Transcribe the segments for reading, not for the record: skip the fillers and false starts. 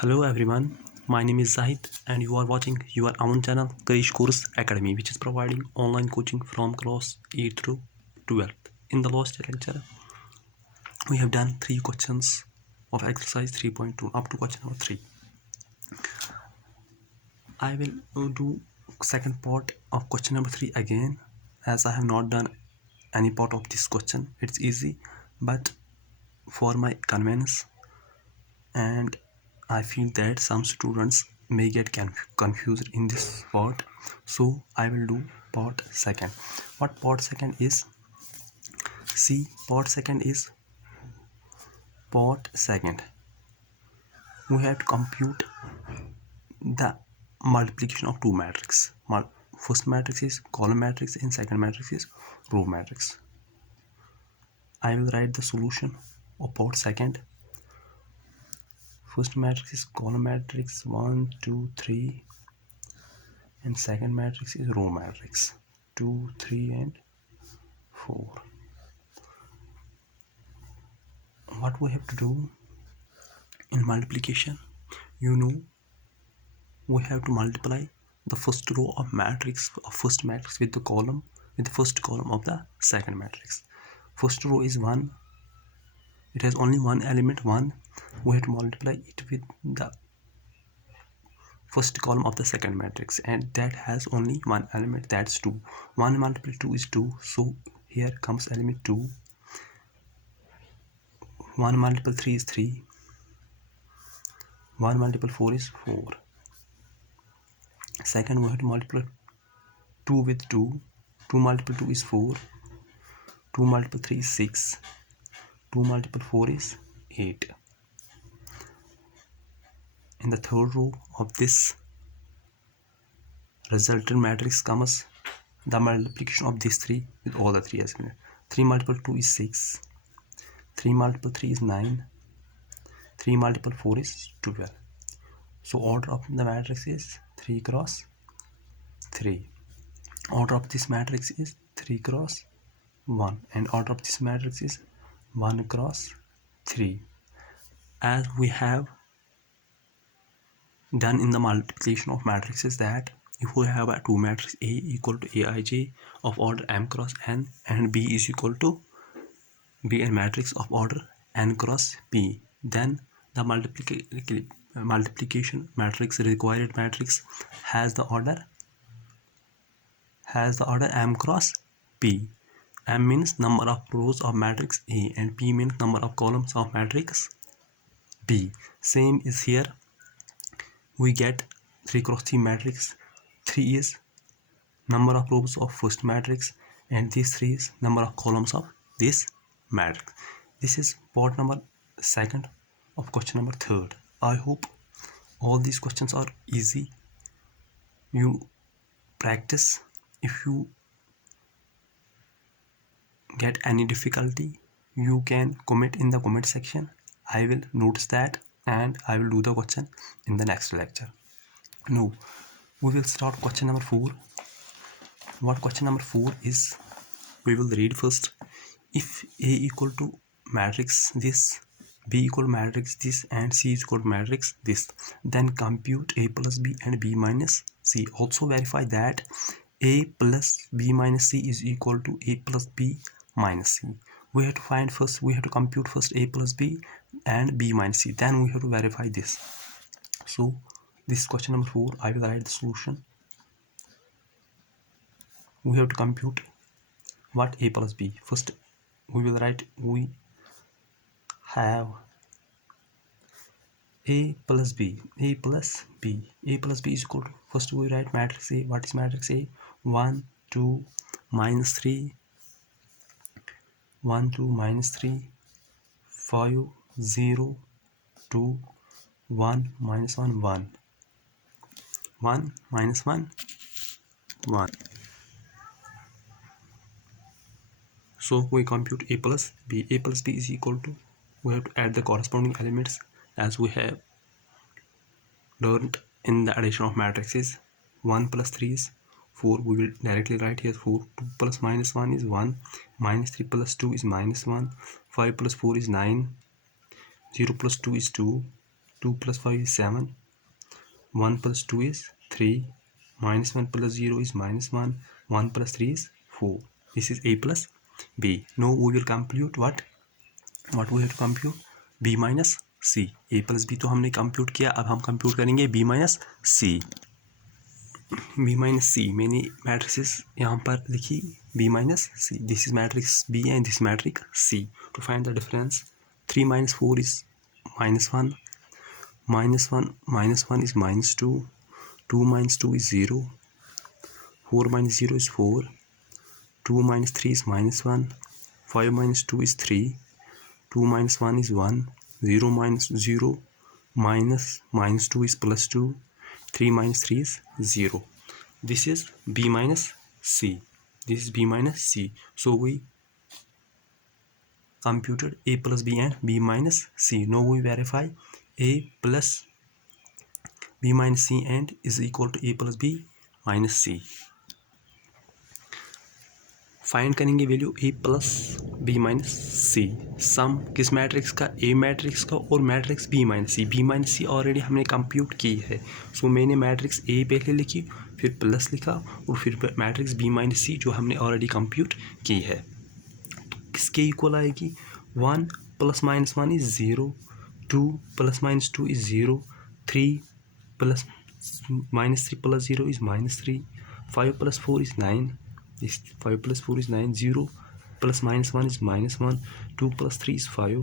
Hello everyone, my name is Zahid and you are watching your own channel Karish Course Academy, which is providing online coaching from class 8 through 12th. In the last lecture, we have done 3 questions of exercise 3.2 up to question number 3. I will do second part of question number 3 again, as I have not done any part of this question. It's easy, but for my convenience, and I feel that some students may get confused in this part, so I will do part second. What part second is? See, part second is we have to compute the multiplication of two matrices. First matrix is column matrix and second matrix is row matrix. I will write the solution of part second. First matrix is column matrix 1, 2, 3, and second matrix is row matrix 2, 3, and 4. What we have to do in multiplication, we have to multiply the first row of first matrix with the first column of the second matrix. First row is 1, it has only one element 1. We have to multiply it with the first column of the second matrix, and that has only one element, that's 2. 1 multiplied 2 is 2, so here comes element 2. 1 multiple 3 is 3. 1 multiple 4 is 4. Second, we have to multiply 2 with 2. 2 multiple 2 is 4. 2 multiple 3 is 6. 2 multiple 4 is 8. In the third row of this resultant matrix comes the multiplication of these 3 with all the 3 as given. 3 multiple 2 is 6. 3 multiple 3 is 9. 3 multiple 4 is 12. So order of the matrix is 3 cross 3. Order of this matrix is 3 cross 1, and order of this matrix is 1 cross 3. As we have done in the multiplication of matrices, that if we have a two matrix A equal to Aij of order m cross n and B is equal to Bn matrix of order n cross p, then the multiplication matrix, required matrix, has the order m cross p. M means number of rows of matrix A and P means number of columns of matrix B. Same is here. We get 3 cross 3 matrix. 3 is number of rows of first matrix and this 3 is number of columns of this matrix. This is part number second of question number third. I hope all these questions are easy. You practice. If you get any difficulty, you can comment in the comment section. I will notice that and I will do the question in the next lecture. Now we will start question number 4. What question number 4 is, we will read first. If A equal to matrix this, B equal to matrix this, and C is equal to matrix this, then compute A plus B and B minus C. Also verify that A plus B minus C is equal to A plus B minus C. We have to compute first A plus B and B minus C, then we have to verify this. So this is question number 4. I will write the solution. We have to compute what A plus B. First we will write, we have A plus B. A plus B is equal to, first we write matrix A. What is matrix A? 1, 2, minus 3, 1, 2, minus 3, 5, 0, 2, 1, minus 1, 1. 1 minus 1, 1. So we compute A plus B. A plus B is equal to, we have to add the corresponding elements as we have learned in the addition of matrices. 1 plus 3 is 4. We will directly write here 4. 2 plus minus 1 is 1. Minus 3 plus 2 is minus 1. 5 plus 4 is 9. 0 plus 2 is 2. 2 plus 5 is 7. 1 plus 2 is 3. Minus 1 plus 0 is minus 1. 1 plus 3 is 4. This is a plus b. Now we will compute what we have to compute? b minus c. a plus b तो हमने compute किया, अब हम compute करेंगे b minus c. b minus c मैंने matrices यहाँ पर लिखी b minus c. This is matrix b and this matrix c. To find the difference, 3 minus 4 is minus 1. Minus 1 is minus 2. 2 minus 2 is 0. 4 minus 0 is 4. 2 minus 3 is minus 1. 5 minus 2 is 3. 2 minus 1 is 1. 0 minus 0 minus 2 is plus 2. 3 minus 3 is 0. This is b minus c. This is b minus c. So we computed a plus b and b minus c. Now we verify a plus b minus c and is equal to a plus b minus c. Find करेंगे value a plus b minus c. Sum किस matrix का? a matrix का और matrix b minus c. b minus c already हमने compute की है. सो मैंने matrix a पहले लिखी, फिर प्लस लिखा और फिर मैट्रिक्स b माइनस c जो हमने ऑलरेडी कंप्यूट की है. तो किसके इक्वल आएगी? 1 plus minus 1 is 0. 2 plus minus 2 is 0. 3 plus minus 3 plus 0 is minus 3. 5 plus 4 is 9. This 5 plus 4 is 9. 0 plus minus 1 is minus 1. 2 plus 3 is 5.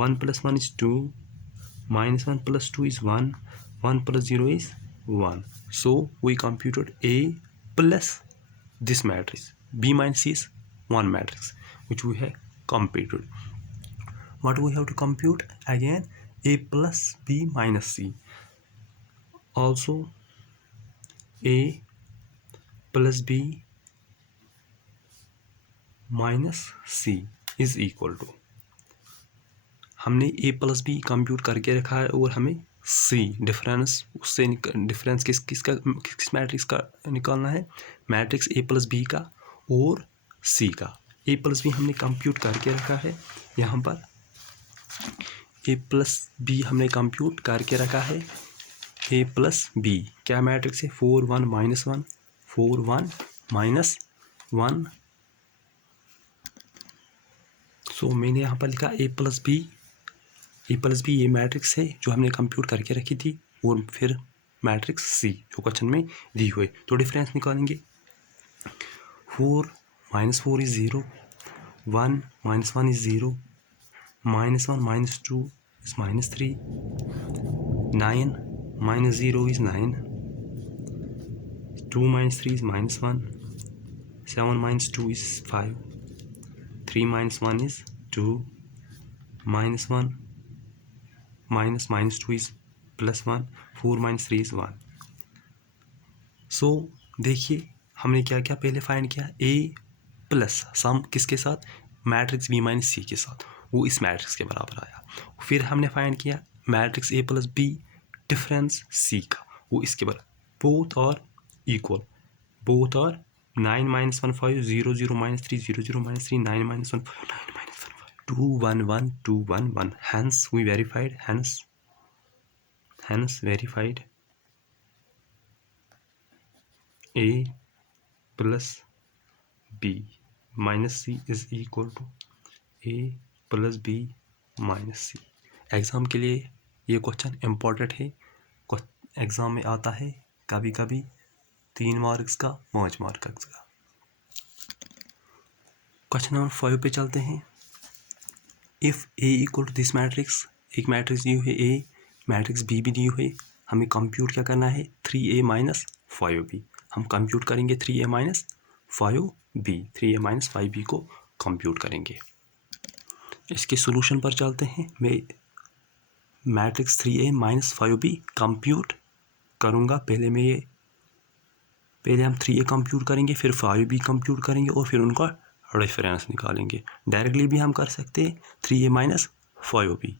1 plus 1 is 2. Minus 1 plus 2 is 1. 1 plus 0 is 1. So we computed A plus this matrix. B minus C is one matrix which we have computed. What do we have to compute? Again A plus B minus C. Also a plus b minus c is equal to, हमने a plus b compute करके रखा है और हमें c difference, उससे difference किस matrix का निकालना है? मैट्रिक्स a plus b का और c का. a plus b हमने कंप्यूट करके रखा है यहाँ पर. a plus b हमने कंप्यूट करके रखा है. a प्लस b क्या मैट्रिक्स है? 4 1 minus 1. 4 1 minus 1. सो मैंने यहाँ पर लिखा a प्लस b. ये मैट्रिक्स है जो हमने कंप्यूट करके रखी थी और फिर मैट्रिक्स c जो क्वेश्चन में दी हुई. तो डिफरेंस निकालेंगे. 4 minus 4 is 0. 1 minus 1 is 0. Minus 1 minus 2 is minus 3. 9 minus 0 is 9. 2 minus 3 is minus 1. 7 minus 2 is 5. 3 minus 1 is 2. Minus 1 minus 2 is plus 1. 4 minus 3 is 1. सो देखिए हमने क्या क्या पहले फाइंड किया. a प्लस सम किसके साथ? मैट्रिक्स b माइनस c के साथ. वो इस मैट्रिक्स के बराबर आया. फिर हमने फाइंड किया matrix a plus b difference c का, वो इसके बराबर. बोथ और इक्वल. बोथ और 9 minus 1 5. 0 0 minus 3. 0 0 minus 3. 9 minus 1 5. 9 minus 1 5. 2 1 1 2 1 1. Hence we verified. Hence verified a plus b minus c is equal to a plus b minus c. Exam के लिए ये question important है. एग्ज़ाम में आता है कभी कभी 3 मार्क्स का, 5 मार्क्स का. क्वेश्चन नंबर 5 पे चलते हैं. If A equal to this matrix, एक मैट्रिक्स दी हुई है ए, मैट्रिक्स बी भी दी हुई है. हमें कंप्यूट क्या करना है? 3a minus 5b. हम कंप्यूट करेंगे 3a minus 5b. 3a minus 5b को कंप्यूट करेंगे. इसके सोल्यूशन पर चलते हैं. मैं matrix 3a minus 5b compute करूँगा. पहले हम 3a कंप्यूट करेंगे, फिर 5b कंप्यूट करेंगे और फिर उनका रेफरेंस निकालेंगे. डायरेक्टली भी हम कर सकते हैं 3a माइनस 5b.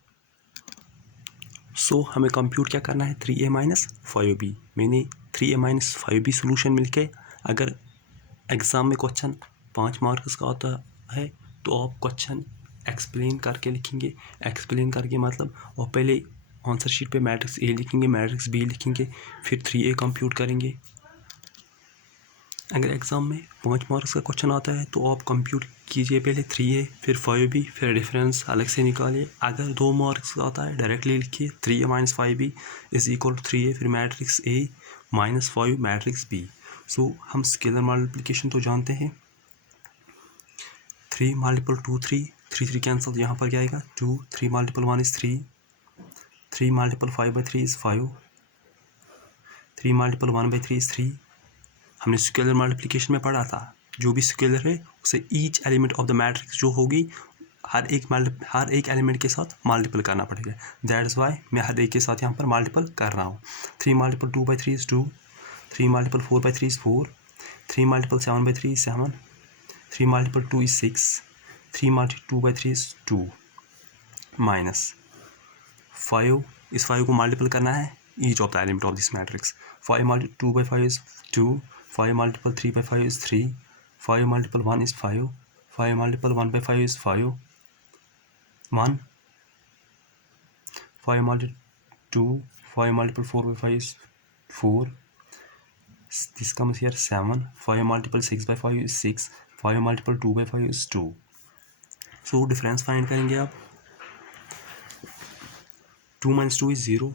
सो हमें कंप्यूट क्या करना है? 3a minus 5b. मैंने 3a माइनस 5b सोल्यूशन मिलके, अगर एग्ज़ाम में क्वेश्चन 5 मार्क्स का आता है तो आप क्वेश्चन एक्सप्लेन करके लिखेंगे. एक्सप्लेन करके मतलब और पहले आंसर शीट पे मैट्रिक्स ए लिखेंगे, मैट्रिक्स बी लिखेंगे, फिर 3A कंप्यूट करेंगे। अगर एग्ज़ाम में 5 मार्क्स का क्वेश्चन आता है तो आप कंप्यूट कीजिए पहले 3A, फिर 5B, फिर डिफरेंस अलग से निकालिए। अगर 2 मार्क्स का आता है डायरेक्टली लिखिए 3A minus 5B is equal to 3A, फिर matrix A minus 5 matrix B। सो हम स्केलर मल्टीप्लिकेशन तो जानते हैं, 3 मल्टीपल 2 3, 3 कैंसिल, यहाँ पर क्या आएगा 2, 3 multiple 1 is 3, 3 multiple 5 by 3 is 5, 3 multiple 1 by 3 is 3। हमने स्केलर मल्टीप्लिकेशन में पढ़ा था, जो भी स्केलर है उसे each element of the matrix जो होगी हर एक एलिमेंट के साथ मल्टीपल करना पड़ेगा। दैट इज़ वाई मैं हर एक के साथ यहाँ पर मल्टीपल कर रहा हूँ। 3 multiple 2 by 3 is 2, 3 multiple 4 by 3 is 4, 3 multiple 7 by 3 is 7, 3 multiple 2 is 6, 3 multiple 2 by 3 is 2, minus 5, इस 5 को मल्टीपल करना है each of the element of this matrix. 5 multiple 2 by 5 is 2, 5 multiple 3 by 5 is 3, 5 multiple 1 is 5, 5 multiple 1 by 5 is 5, 1, 5 multiple 2, 5 multiple 4 by 5 is 4, this comes here 7, 5 multiple 6 by 5 is 6, 5 multiple 2 by 5 is 2। so difference find करेंगे आप, 2 minus 2 is 0,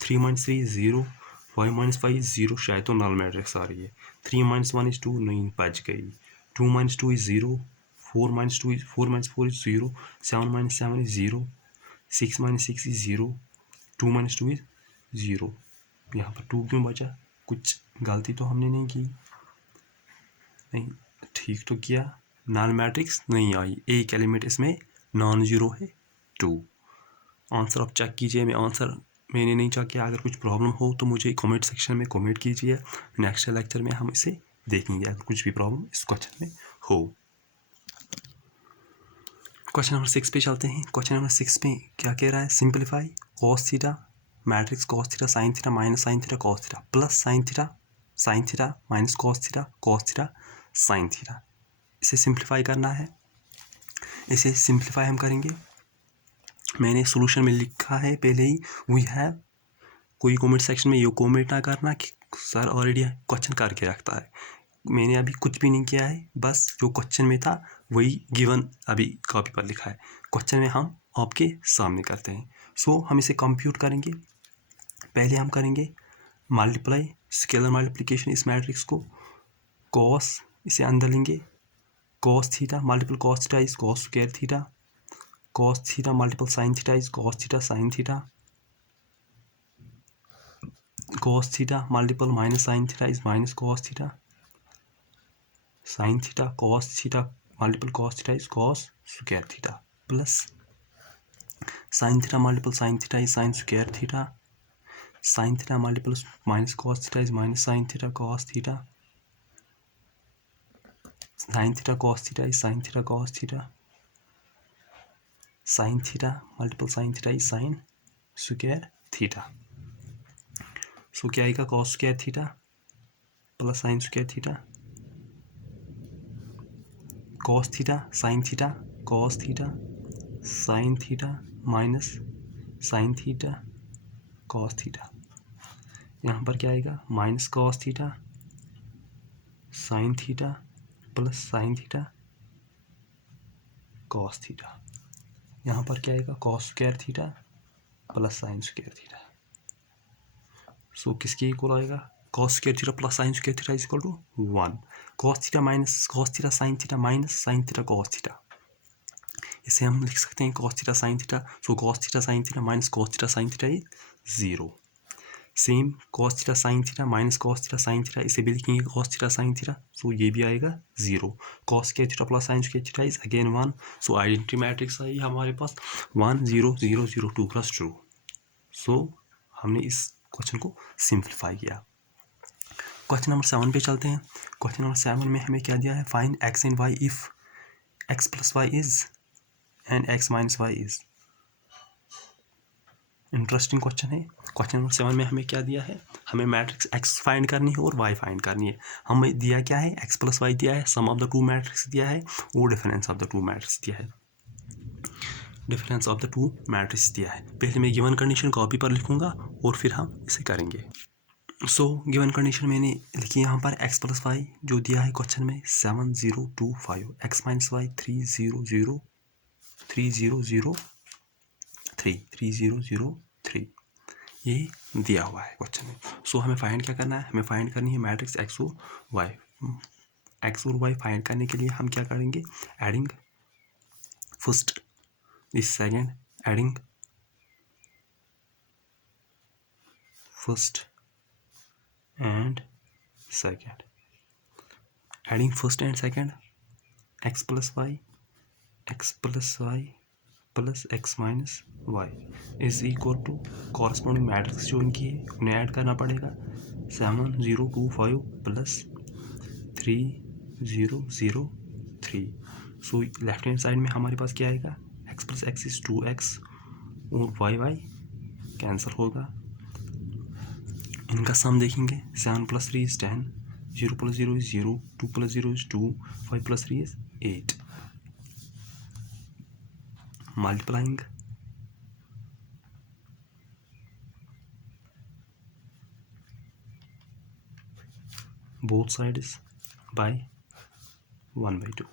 3 minus 3 is 0, 5 minus 5 is 0, शायद तो null matrix आ रही है, 3 minus 1 is 2, नहीं बच गई, 2 minus 2 is 0, 4 minus 4 is 0, 7 minus 7 is 0, 6 minus 6 is 0, 2 minus 2 is 0। यहाँ पर 2 क्यों बचा, कुछ गलती तो हमने नहीं की, नहीं ठीक तो किया, नल मैट्रिक्स नहीं आई, एक एलिमेंट इसमें नॉन जीरो है 2। आंसर आप चेक कीजिए, मैं आंसर मैंने नहीं चेक किया, अगर कुछ प्रॉब्लम हो तो मुझे कमेंट सेक्शन में कमेंट कीजिए, नेक्स्ट लेक्चर में हम इसे देखेंगे अगर कुछ भी प्रॉब्लम इस क्वेश्चन में हो। क्वेश्चन नंबर 6 पे चलते हैं। क्वेश्चन नंबर 6 में क्या कह रहा है, simplify cos theta matrix cos theta sine theta minus sine theta cos theta plus sine theta minus cos theta sine theta. इसे सिंप्लीफाई करना है, इसे सिंप्लीफाई हम करेंगे। मैंने सॉल्यूशन में लिखा है पहले ही, वी हैव, कोई कमेंट सेक्शन में ये कमेंट ना करना कि सर ऑलरेडी क्वेश्चन करके रखता है, मैंने अभी कुछ भी नहीं किया है, बस जो क्वेश्चन में था वही गिवन अभी कॉपी पर लिखा है, क्वेश्चन में हम आपके सामने करते हैं। सो हम इसे कंप्यूट करेंगे, पहले हम करेंगे मल्टीप्लाई स्केलर मल्टीप्लिकेशन इस मैट्रिक्स को, कॉस इसे अंदर लेंगे, cos theta multiple cos theta is cos square theta, cos theta multiple sign theta is cos theta sine theta, cos theta multiple minus sin theta is minus cos theta, sin theta cos theta multiple cos theta is cos square theta, plus sin theta multiple sin theta is sin square theta, sin theta multiple minus cos theta is minus sin theta cos theta, sin theta cos theta is sin theta cos theta, sin theta multiple sin theta is sin square theta। So क्या आएगा, cos square theta plus sine square theta, cos theta sine theta cos theta sine theta minus sine theta cos theta. यहाँ पर क्या आएगा, minus cos theta sine theta plus sine theta cos theta. यहाँ पर क्या आएगा, cos square theta plus sine square theta. So किसके equal आएगा, cos square theta plus sine square theta is equal to 1, cos theta minus cos theta sine theta minus sine theta cos theta. इसे हम लिख सकते हैं cos theta sine theta, so cos theta sine theta minus cos theta sine theta is 0। Same cos theta sine theta minus cos theta sine theta, इसे भी लिखेंगे cos theta sine theta, so ये भी आएगा 0। cos square theta plus sine square theta is again 1, so identity matrix I हमारे पास 1 0 0 0 2 plus 2। सो हमने इस क्वेश्चन को सिंप्लीफाई किया। क्वेश्चन नंबर 7 पे चलते हैं। क्वेश्चन नंबर 7 में हमें क्या दिया है, find x and y if x plus Y is and x minus Y is. Interesting question है। क्वेश्चन नंबर 7 में हमें क्या दिया है, हमें मैट्रिक्स x फाइंड करनी है और y फाइंड करनी है। हमें दिया क्या है, x प्लस वाई दिया है, सम ऑफ द टू मैट्रिक्स दिया है और difference of the two matrix दिया है। Difference of the two matrix दिया है। पहले मैं गिवन कंडीशन कॉपी पर लिखूंगा और फिर हम इसे करेंगे। सो गिवन कंडीशन मैंने लिखी यहाँ पर x प्लस वाई जो दिया है क्वेश्चन में 7025, x माइनस वाई 3003 ये दिया हुआ है क्वेश्चन में। सो हमें फाइंड क्या करना है, हमें फाइंड करनी है मैट्रिक्स x और y। x और y फाइंड करने के लिए हम क्या करेंगे, adding first this second, adding first and second, adding first and second, x plus y plus x minus y is equal to corresponding matrix जो इनकी है उन्हें ऐड करना पड़ेगा। 7025 plus 3003। So left hand side में हमारे पास क्या आएगा, x plus x is 2x और y कैंसिल होगा। इनका सम देखेंगे, 7 plus 3 is 10, 0 plus 0 is 0, 2 plus 0 is 2, 5 plus 3 is 8। Multiplying both sides by 1/2।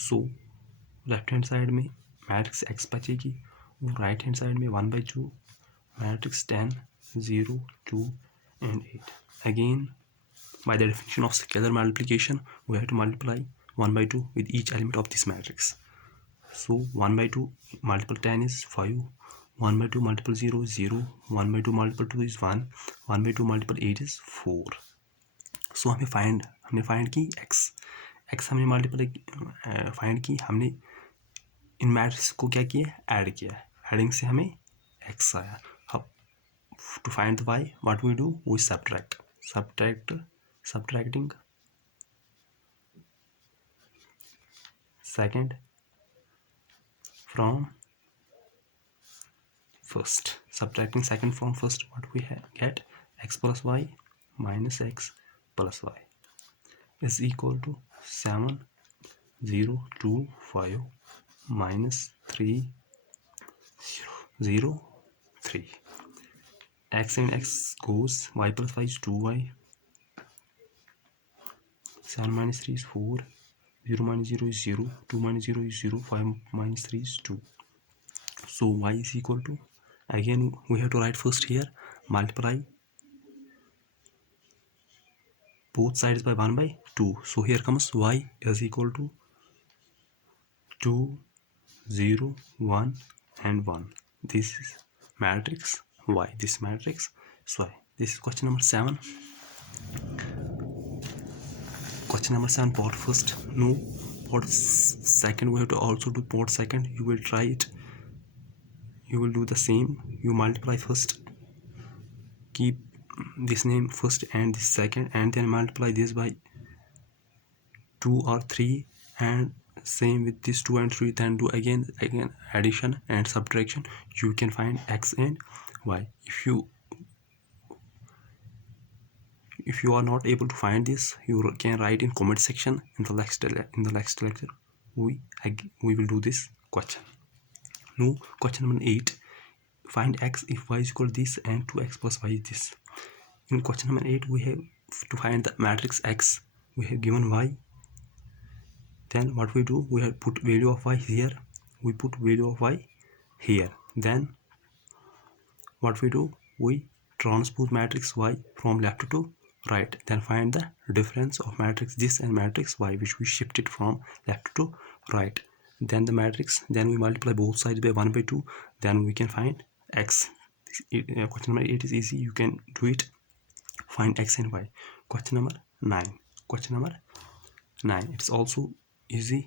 So left hand side में मैट्रिक्स x बचेगी और राइट हैंड साइड में 1/2 matrix 10, 0, 2 and 8। Again by the definition of scalar multiplication we have to multiply 1/2 with each element of this matrix। So 1/2 multiple 10 is 5, 1/2 multiple 0 is 0, 1/2 multiple 2 is 1, 1/2 multiple 8 is 4। सो हमने find की x हमने multiply find की, हमने इन matrix को क्या किया, add किया। Adding से हमें x आया। अब to find the y what we do, we subtracting second from first, what we get, x plus y minus x plus y is equal to 7025 minus 3003। x and x goes, y plus y is 2y, 7 minus 3 is 4, 0 minus 0 is 0, 2 minus 0 is 0, 5 minus 3 is 2। So y is equal to, again we have to write first here, multiply both sides by 1/2। So here comes y is equal to 2, 0, 1 and 1। This is matrix y, this matrix is y। This is question number 7। Question number 7, part first, no, part second we have to also do part second। You will try it, you will do the same, you multiply first, keep this name first and this second, and then multiply this by 2 or 3, and same with this 2 and 3, then do again addition and subtraction, you can find x and y। If you are not able to find this, you can write in comment section. In the next lecture we will do this question। Now question number 8, find x if y is equal to this and 2x plus y is this। In question number 8 we have to find the matrix x, we have given y, then what we do, we have put value of y here, we put value of y here, then what we do, we transpose matrix y from left to right, then find the difference of matrix this and matrix y which we shifted from left to right, then the matrix, then we multiply both sides by 1/2, then we can find x। Question number 8 is easy, you can do it, find x and y। Question number 9, it's also easy,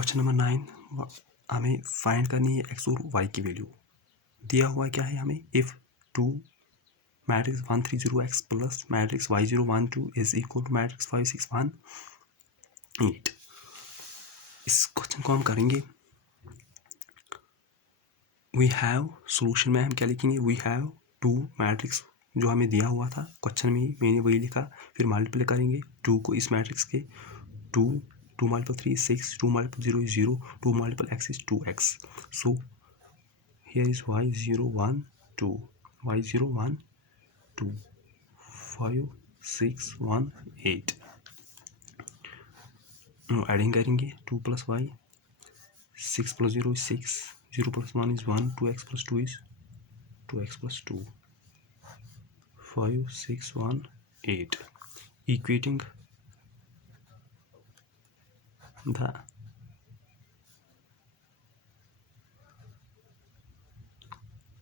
question number 9, हमें find करनी है x और y की value. दिया हुआ क्या है हमें, if 2 matrix 130x plus matrix y012 is equal to matrix 5618। इस क्वेश्चन को हम करेंगे, वी हैव सोल्यूशन में हम क्या लिखेंगे, वी हैव 2 मैट्रिक्स जो हमें दिया हुआ था क्वेश्चन में ही, मैंने वही लिखा, फिर मल्टीप्लाई करेंगे 2 को इस मैट्रिक्स के 2 2 multiple 3 is 6, 2 multiple 0 is 0, 2 multiple x is 2x. So here is y0 1 2, y0 1 2, 5 6 1 8. Adding करेंगे 2 plus y, 6 plus 0 is 6, 0 plus 1 is 1, 2x plus 2 is 2x plus 2, 5 6 1 8. Equating the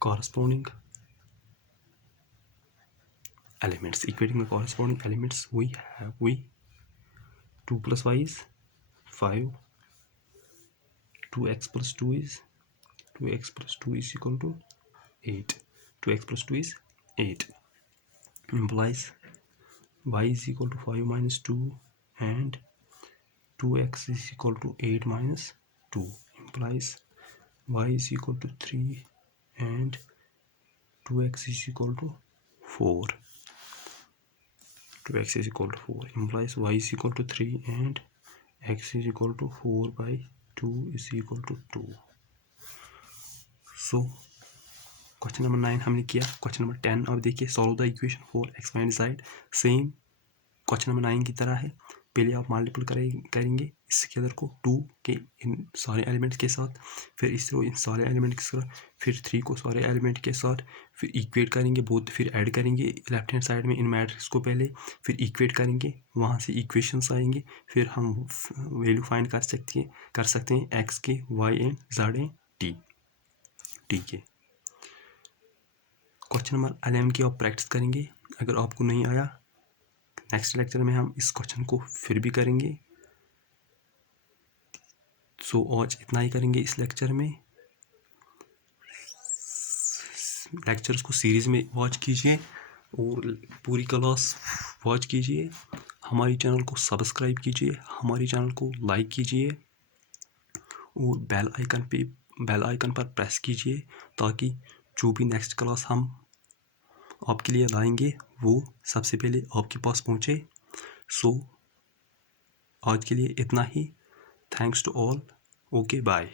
corresponding elements, we have 2 plus y is 5, 2x plus 2 is 2x plus 2 is equal to 8, 2x plus 2 is 8, implies y is equal to 5 minus 2 and 2x is equal to 8 minus 2, implies y is equal to 3 and 2x is equal to 4. 2x is equal to 4 implies y is equal to 3 and x is equal to 4 by 2 is equal to 2. So question number 9 हमने किया. Question number 10 अब देखिए, solve the equation for x y and z. Same question number 9 की तरह है. पहले आप multiple करेंगे स्केलर को 2 के इन सारे एलिमेंट्स के साथ, फिर इस रो इन सारे एलिमेंट के साथ, फिर 3 को सारे एलिमेंट के साथ, फिर इक्वेट करेंगे बोथ, फिर ऐड करेंगे लेफ्ट हैंड साइड में इन मैट्रिक्स को पहले, फिर इक्वेट करेंगे, वहाँ से इक्वेशंस आएंगे, फिर हम वैल्यू फाइंड कर सकते हैं एक्स के, Y and Z and T. ठीक है, क्वेश्चन नंबर 11 की आप प्रैक्टिस करेंगे. अगर आपको नहीं आया, नेक्स्ट लेक्चर में हम इस क्वेश्चन को फिर भी करेंगे. सो आज इतना ही करेंगे इस लेक्चर में. लेक्चर्स को सीरीज़ में वॉच कीजिए और पूरी क्लास वॉच कीजिए. हमारी चैनल को सब्सक्राइब कीजिए, हमारी चैनल को लाइक कीजिए और बेल आइकन पर प्रेस कीजिए ताकि जो भी नेक्स्ट क्लास हम आपके लिए लाएंगे वो सबसे पहले आपके पास पहुंचे. सो आज के लिए इतना ही. Thanks to all. Okay, bye.